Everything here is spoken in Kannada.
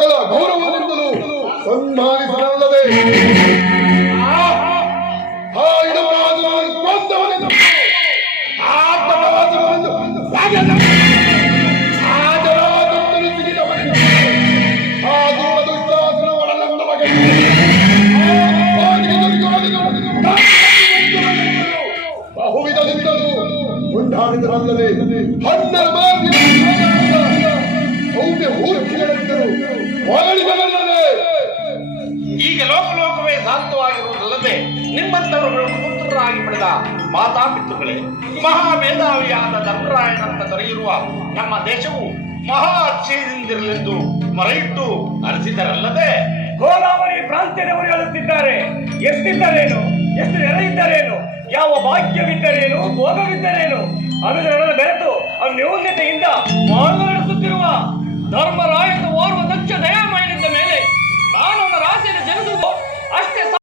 ಸಕಲ ಗೌರವದಿಂದಲೂ ಸನ್ಮಾನಿಸಲಲ್ಲದೆ ಬಹುವಿಧದಿಂದಲೂ ಉಂಟಾಡಿದರಲ್ಲದೆ ಹಣ್ಣರ ಸೌಮ್ಯ ಮೂರ್ತಿಗಳಿದ್ದರು ಹೊಗಳಿದರಲ್ಲದೆ ಈಗ ಲೋಕಲೋಕವೇ ಶಾಂತವಾಗಿರುವುದಲ್ಲದೆ ನಿಮ್ಮಂತವರುಗಳು ಪುತ್ರರಾಗಿ ಪಡೆದ ಮಾತಾಪಿತೃಗಳೇ, ಮಹಾಮೇಧಾವಿಯಾದ ಧರ್ಮರಾಯನಂತ ಕರೆಯಿರುವ ನಮ್ಮ ದೇಶವು ಮಹಾ ಅಕ್ಷಯದಿಂದಿರಲೆಂದು ಮರೆಯಿಟ್ಟು ಅರಸಿದರಲ್ಲದೆ ಗೋದಾವರಿ ಪ್ರಾಂತ್ಯದವರು ಹೇಳುತ್ತಿದ್ದಾರೆ. ಎಷ್ಟಿದ್ದರೇನು, ಎಷ್ಟು ನೆರೆಯಿದ್ದರೇನು, ಯಾವ ಭಾಗ್ಯವಿದ್ದರೇನು, ಭೋಗವಿದ್ದರೇನು, ಅದನ್ನೆಲ್ಲ ಬೆರೆತು ಅನ್ಯೋನ್ಯತೆಯಿಂದ ಮಾರ್ಗ ನಡೆಸುತ್ತಿರುವ ಧರ್ಮ